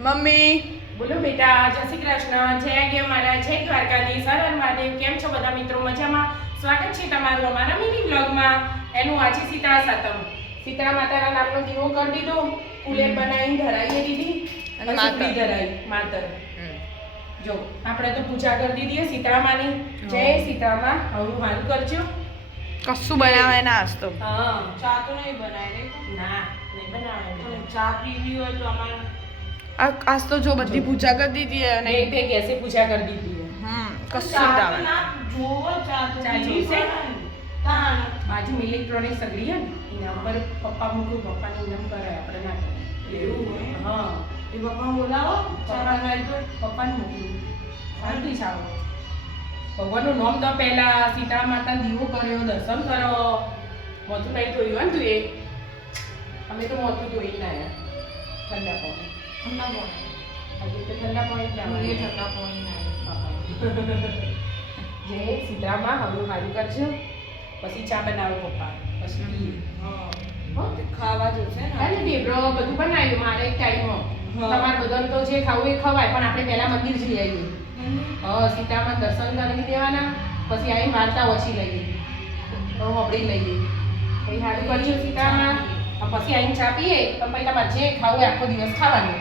Mummy બોલો બેટા, જય શ્રી કૃષ્ણ, જય ગયો મારા, જય દ્વારકાધીશ, હર હર મહાદેવ. કેમ છો બધા મિત્રો? મજામાં? સ્વાગત છે તમારું અમારા મિની બ્લોગમાં. એનું આજે શીતળા સાતમ. શીતળા માતાના નામનો દીવો કરી દીધો, કુલેર બનાવીને ધરાઈએ દીધી અને સુખડી ધરાઈ માતર. જો આપણે તો પૂજા કરી દીધી શીતળા માની. જય શીતળામાં. હવરું હારું કરજો. કશું બનાવે ના આજ તો. હા, ચા તો નહીં બનાવે ના નહીં બનાવે. ચા પીવી હોય તો અમારે આજ તો જો બધી પૂજા કરી દીધી અને નહીં તે ગેસે પૂજા કરી દીધી. કશું જ આવે ના જોવો ચા તો ચા પીવી જોઈશે? તાણ બાજુ ઇલેક્ટ્રોનિક સગડી હે ને એના ઉપર પપ્પા મૂકું, પપ્પાનું નામ કરે, આપણે ના કરે. એવું હોય? હા, એ પપ્પા બોલાવો ચા બનાવી તો પપ્પાને મૂક્યું. શાંતિ ચાલો. ભગવાનનું નામ તો પહેલા સીતાળા માતા દીવો કર્યો, દર્શન કરો. મોથું નહીં ધોયું હે ને તું એ? અમે તો મોથું ધોઈને આવ્યા ઠંડા પાણી. ઠંડા પાણી આજે તો ઠંડા પાણી જ એ લાવવાના. ઠંડા પાણી ના જય સીતારામમાં હવરું હારું કરજો. પછી ચા બનાવો પપ્પા, પછી પીએ. હા તે ખાવા જોશે ને હા ને ઢેબરો બધું બનાવ્યું મારે એક ટાઈમમાં. હા. તમારે બધાને તો જે ખાવું એ ખવાય, પણ આપણે પહેલા મંદિર જઈ આવીએ. સીતારામમાં દર્શન કરી દેવાના, પછી આવીને વાર્તા ઓછી લઈએ, હોબળી લઈએ. પછી હારું કરજો સીતારામમાં. પછી આવીને ચા પીએ, તો પછી તમારે જે ખાવું એ આખો દિવસ ખાવાનું.